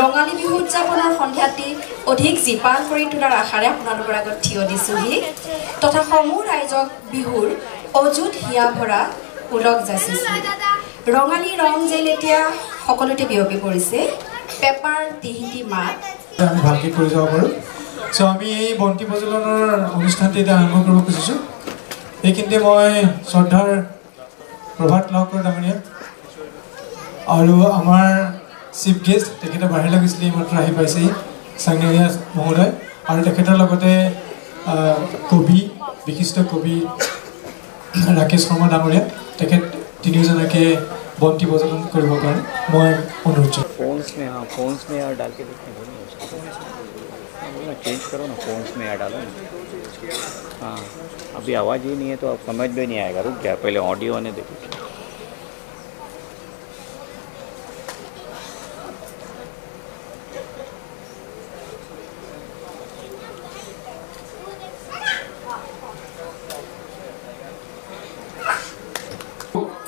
ৰঙালী বিহু উদযাপনৰ সন্ধিয়াটি অধিক জীপাল কৰি তোলাৰ আশাৰে আপোনালোকৰ আগত থিয় দিছোহি তথা সমূহ ৰাইজক বিহুৰ অযুত হিয়া ভৰা উলক যাচিছোঁ ৰঙালী ৰং যেন এতিয়া সকলোতে বিয়পি পৰিছে পেপাৰ তিহিতি মাত আমি ভালকৈ কৰি যাব পাৰোঁ চ' আমি এই বন্তি প্ৰজ্বলনৰ অনুষ্ঠানটি এতিয়া আৰম্ভ কৰিব খুজিছোঁ এইখিনিতে মই শ্ৰদ্ধাৰ প্ৰভাত লহকৰ ডাঙৰীয়া আৰু আমাৰ চিফ গেষ্ট তেখেতে বাহিৰলৈ গৈছিলে এইমাত্ৰ আহি পাইছেহি চাংনেৰীয়া মহোদয় আৰু তেখেতৰ লগতে কবি বিশিষ্ট কবি ৰাকেশ শৰ্মা ডাঙৰীয়া তেখেত তিনিওজনকে বন্তি প্ৰজ্বলন কৰিবৰ কাৰণে মই অনুৰোধ জনাইছোঁ फोन्स में यार डाल के देखने बोलिए उसको चेंज करो ना फोन्स में यार डालो ना हाँ अभी आवाज़ ही नहीं है तो आप समझ में नहीं आएगा रुक गया पहले ऑडियो आने देखो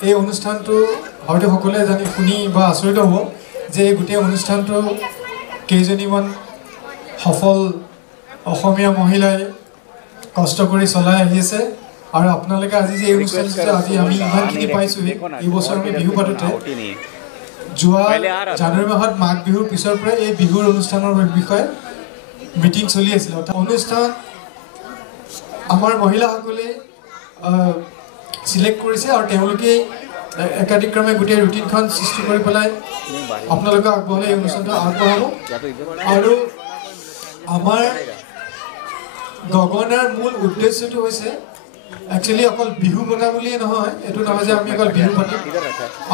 এই অনুষ্ঠানটো হয়তো সকলোৱে জানি শুনি বা আচৰিত হ'ব যে এই গোটেই অনুষ্ঠানটো কেইজনীমান সফল অসমীয়া মহিলাই কষ্ট কৰি চলাই আহি আছে আৰু আপোনালোকে আজি যে এই অনুষ্ঠানটো আজি আমি ইমানখিনি পাইছোঁ এই বছৰ আমি বিহু পাতোঁতে যোৱা জানুৱাৰী মাহত মাঘ বিহুৰ পিছৰ পৰা এই বিহুৰ অনুষ্ঠানৰ বিষয়ে মিটিং চলি আছিল অৰ্থাৎ অনুষ্ঠান আমাৰ মহিলাসকলে সিলেক্ট কৰিছে আৰু তেওঁলোকে একাধিক্ৰমে গোটেই ৰুটিনখন সৃষ্টি কৰি পেলাই আপোনালোকে আগবঢ়াই এই অনুষ্ঠানটো আগবঢ়াব আৰু আমাৰ গগনাৰ মূল উদ্দেশ্যটো হৈছে একচুৱেলি অকল বিহু পতা বুলিয়ে নহয় এইটো নহয় যে আমি অকল বিহু পাতোঁ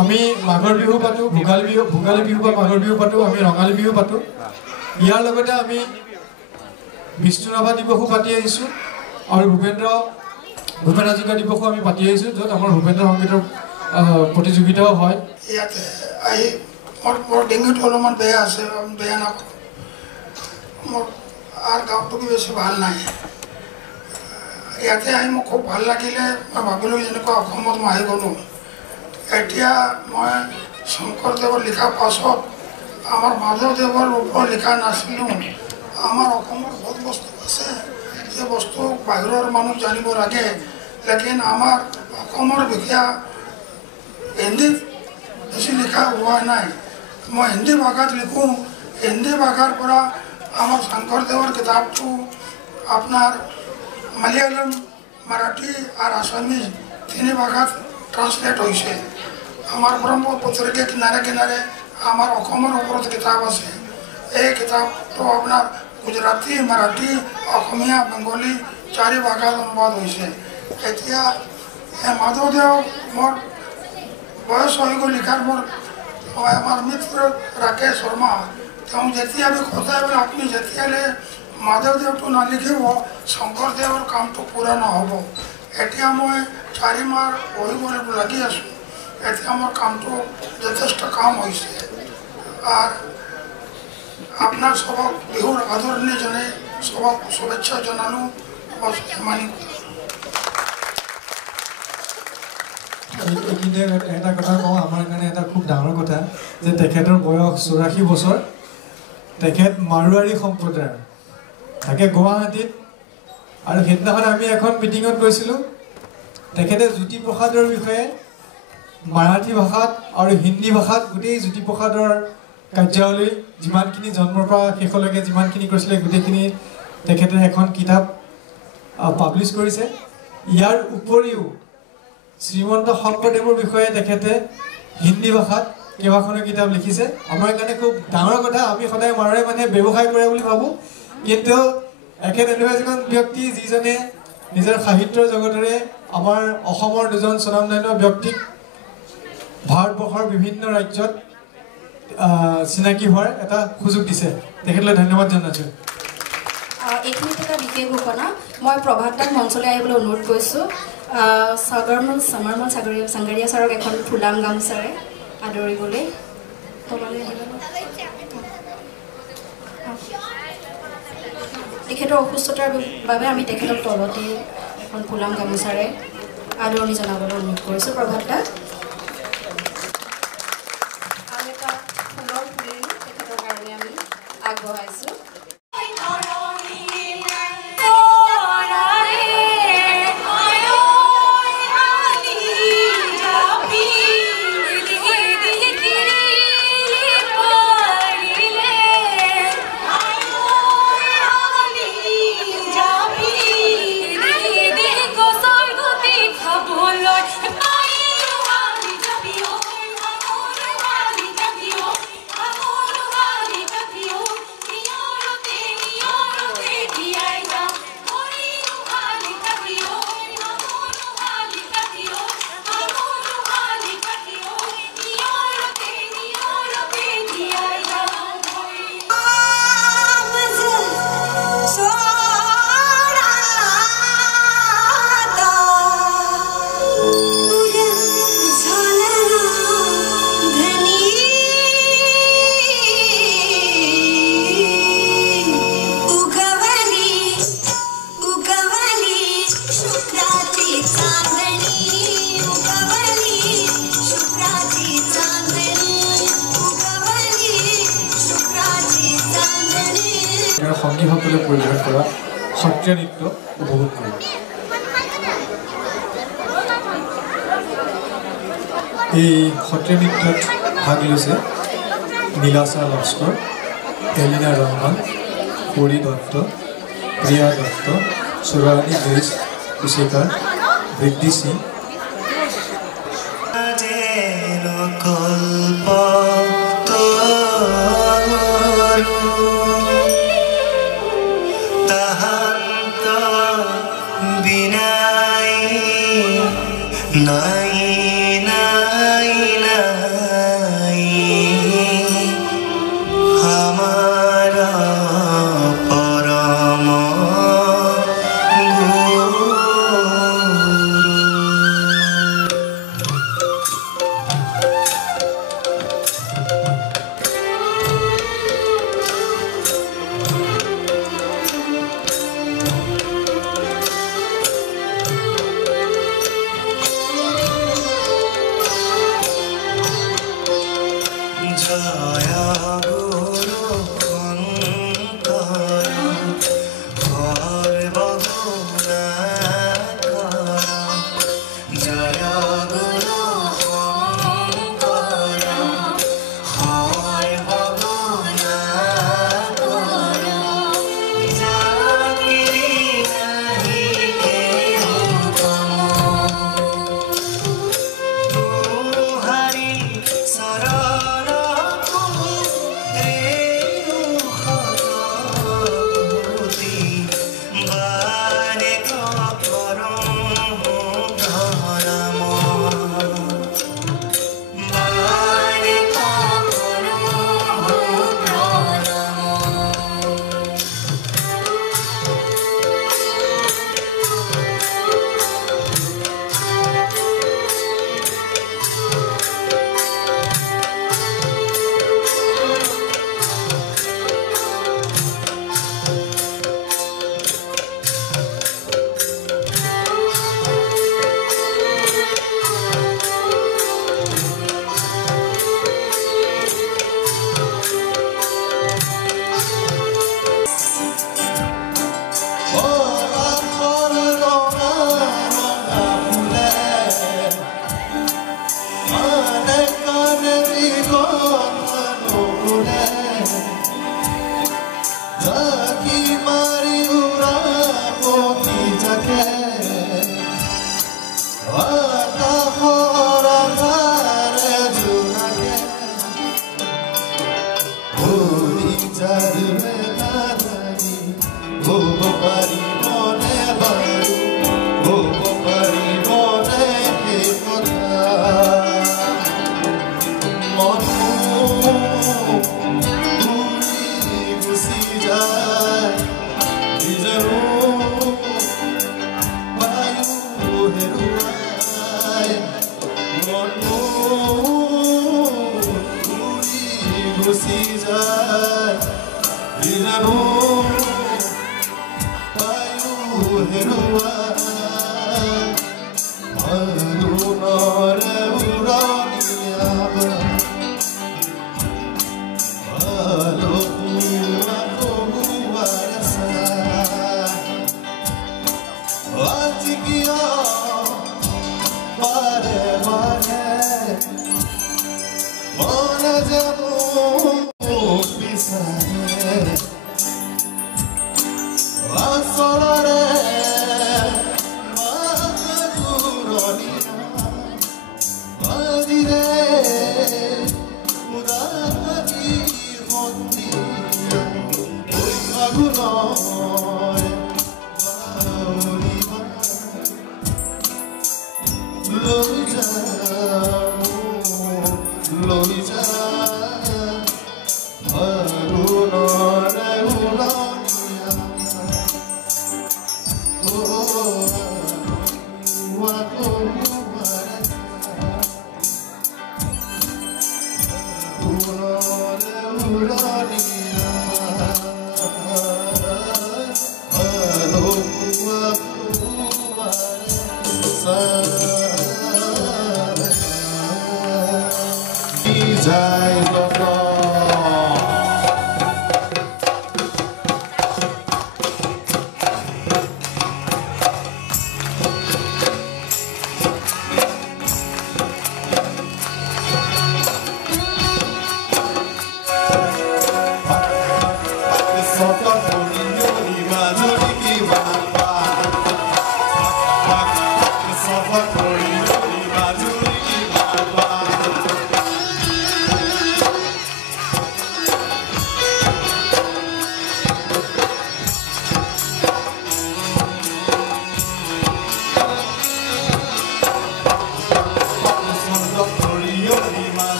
আমি মাঘৰ বিহু পাতোঁ ভোগালী বিহু বা মাঘৰ বিহু পাতোঁ আমি ৰঙালী বিহু পাতোঁ ইয়াৰ লগতে আমি বিষ্ণু ৰাভা দিৱসো পাতি আহিছোঁ আৰু ভূপেন হাজৰিকা দিৱসো আমি পাতি আহিছোঁ য'ত আমাৰ ভূপেন্দ্ৰ সংগীতৰ প্ৰতিযোগিতাও হয় ইয়াতে আহি মোৰ ডিঙিটো অলপমান বেয়া আছে বেয়া নাপাওঁ মোৰ আৰু গাঁৱটো বেছি ভাল নাই ইয়াতে আহি মোক খুব ভাল লাগিলে মই ভাবিলোঁ যেনেকুৱা অসমত মই আহি গ'লোঁ এতিয়া মই শংকৰদেৱৰ লিখাৰ পাছত আমাৰ মাধৱদেৱৰ ওপৰত লিখা নাছিলোঁ আমাৰ অসমৰ বহুত বস্তু আছে যে বস্তু বাহিৰৰ মানুহ জানিব লাগে লেকিন আমাৰ অসমৰ বিষয়ে হিন্দীত বেছি লিখা হোৱা নাই মই হিন্দী ভাষাত লিখোঁ হিন্দী ভাষাৰ পৰা আমাৰ শংকৰদেৱৰ কিতাপটো আপোনাৰ মালয়ালম মাৰাঠী আৰু আছামিজ তিনি ভাষাত ট্ৰান্সলেট হৈছে আমাৰ ব্ৰহ্মপুত্ৰৰ কিনাৰে কিনাৰে আমাৰ অসমৰ ওপৰত কিতাপ আছে এই কিতাপটো আপোনাৰ গুজৰাটী মাৰাঠী অসমীয়া বেংগলী চাৰি ভাষাত অনুবাদ হৈছে এতিয়া মাধৱদেৱ মোৰ বয়স হৈ গ'ল লিখাৰ মোৰ আমাৰ মিত্ৰ ৰাকেশ শৰ্মা তেওঁ যেতিয়া আমি সদায় বোলে আপুনি যেতিয়ালৈ মাধৱদেৱটো নালিখিব শংকৰদেৱৰ কামটো পূৰা নহ'ব এতিয়া মই 4 মাহ হৈ গ'লে লাগি আছোঁ এতিয়া মোৰ কামটো যথেষ্ট কাম হৈছে আৰু আপনাৰ সবক বিহুৰ আদৰণীয় জনে সবক শুভেচ্ছা জানানো মানি এটা কথা কওঁ আমাৰ কাৰণে এটা খুব ডাঙৰ কথা যে তেখেতৰ বয়স 84 বছৰ তেখেত মাৰোৱাৰী সম্প্ৰদায়ৰ থাকে গুৱাহাটীত আৰু সেইদিনাখন আমি এখন মিটিঙত গৈছিলোঁ তেখেতে জ্যোতিপ্ৰসাদৰ বিষয়ে মাৰাঠী ভাষাত আৰু হিন্দী ভাষাত গোটেই জ্যোতিপ্ৰসাদৰ কাৰ্যাৱলী যিমানখিনি জন্মৰ পৰা শেষলৈকে যিমানখিনি কৰিছিলে গোটেইখিনি তেখেতে এখন কিতাপ পাব্লিছ কৰিছে ইয়াৰ উপৰিও শ্ৰীমন্ত শংকৰদেৱৰ বিষয়ে তেখেতে হিন্দী ভাষাত কেইবাখনো কিতাপ লিখিছে আমাৰ কাৰণে খুব ডাঙৰ কথা আমি সদায় মাৰোৱাৰী মানুহে ব্যৱসায় কৰে বুলি ভাবোঁ কিন্তু এখেত এনেকুৱা এজন ব্যক্তি যিজনে নিজৰ সাহিত্যৰ জগতেৰে আমাৰ অসমৰ দুজন স্বনামধন্য ব্যক্তিক ভাৰতবৰ্ষৰ বিভিন্ন ৰাজ্যত চিনাকি হোৱাৰ এটা সুযোগ দিছে তেখেতলৈ ধন্যবাদ জনাইছোঁ এইখিনিত এটা বিশেষ ঘোষণা মই প্ৰভাতদাক মঞ্চলৈ আহিবলৈ অনুৰোধ কৰিছোঁ সমৰমল চাংগাৰীয়া ছাৰক এখন ফুলাম গামোচাৰে আদৰিবলৈ তেখেতৰ অসুস্থতাৰ বাবে আমি তেখেতক তলতে এখন ফুলাম গামোচাৰে আদৰণি জনাবলৈ অনুৰোধ কৰিছোঁ প্ৰভাতদাক আৰু এটা ফুলৰ ফুলেৰে তেখেতক আগবঢ়াইছোঁ সংগীসকলে পৰিৱেশ কৰা সত্ৰীয়া নৃত্য উপভোগ কৰে এই সত্ৰীয়া নৃত্যত ভাগ লৈছে নীলাচা লস্কৰ এলিনা ৰহমান পৰি দত্ত প্ৰিয়া দত্ত সুৰাণী বেজ কুশিকাৰ বৃদ্ধি Singh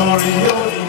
Agoli oi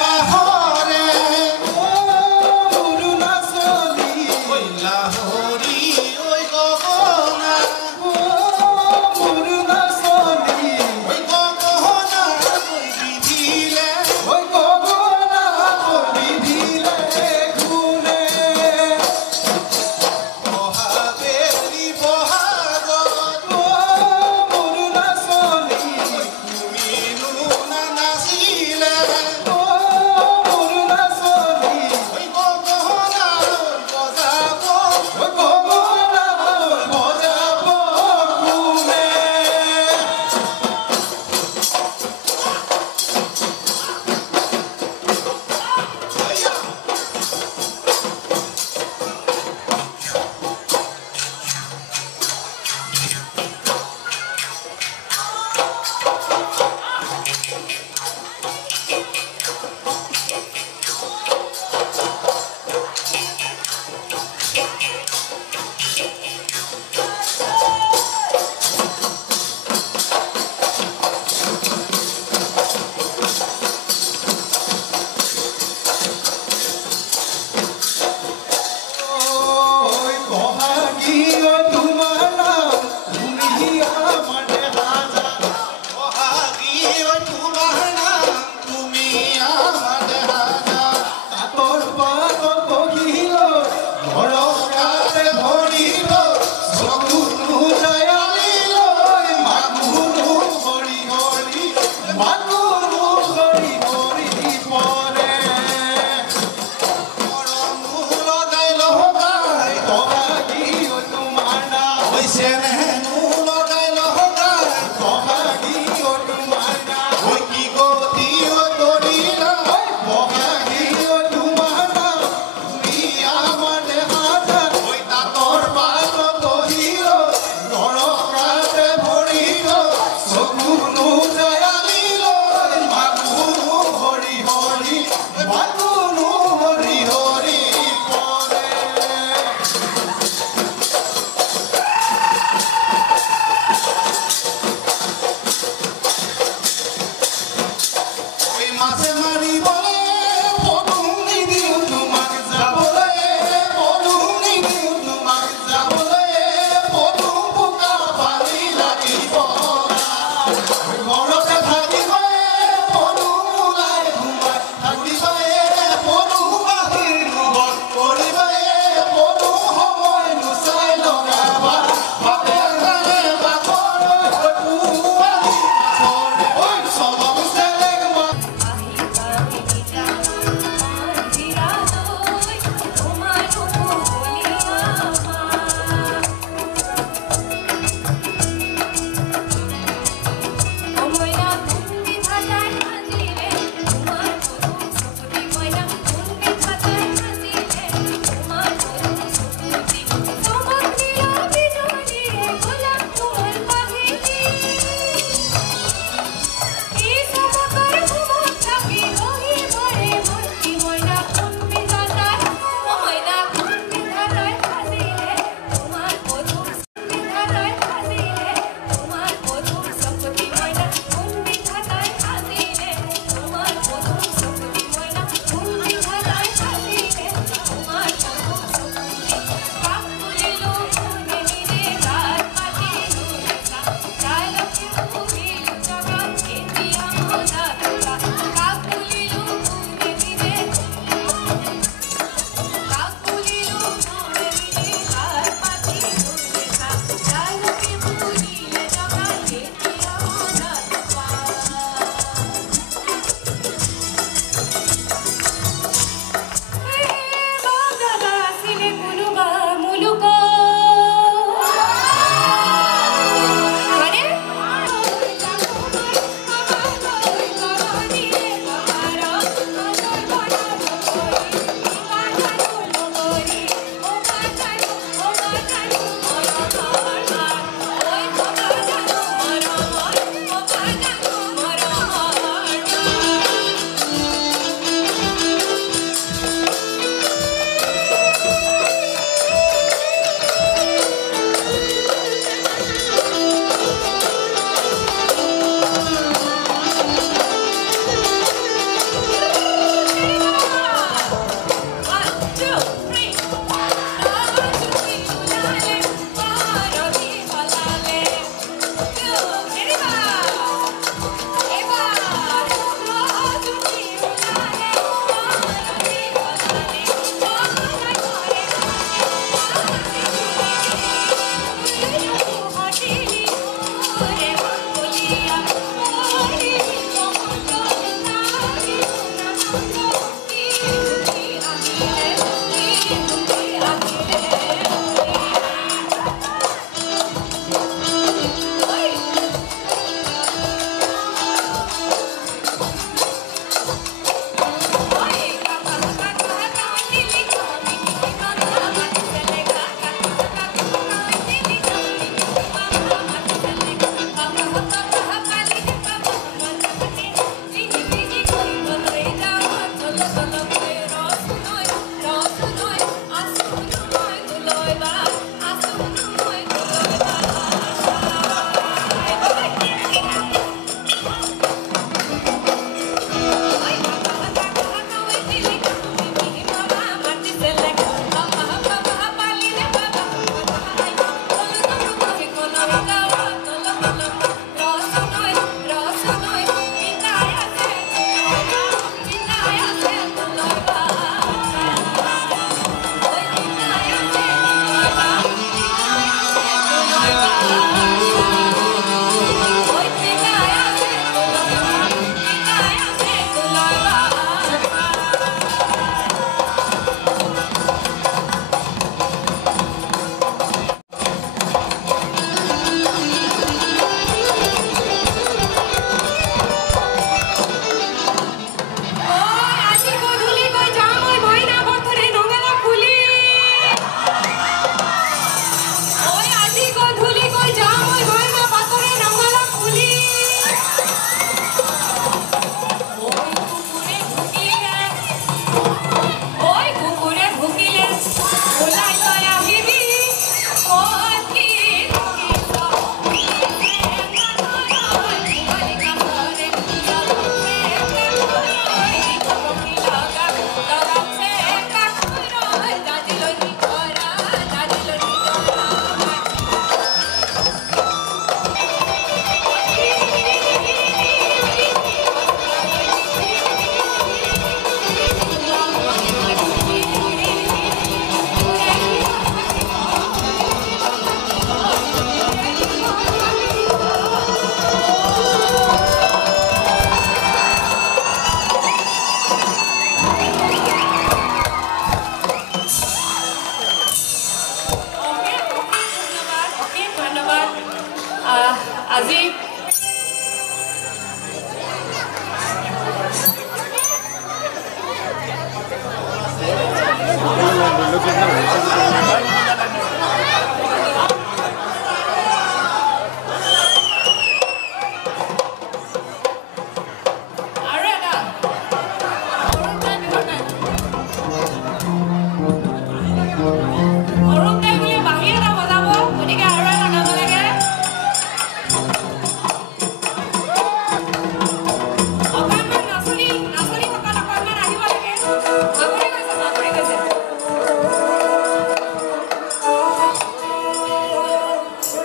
bahore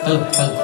hello hello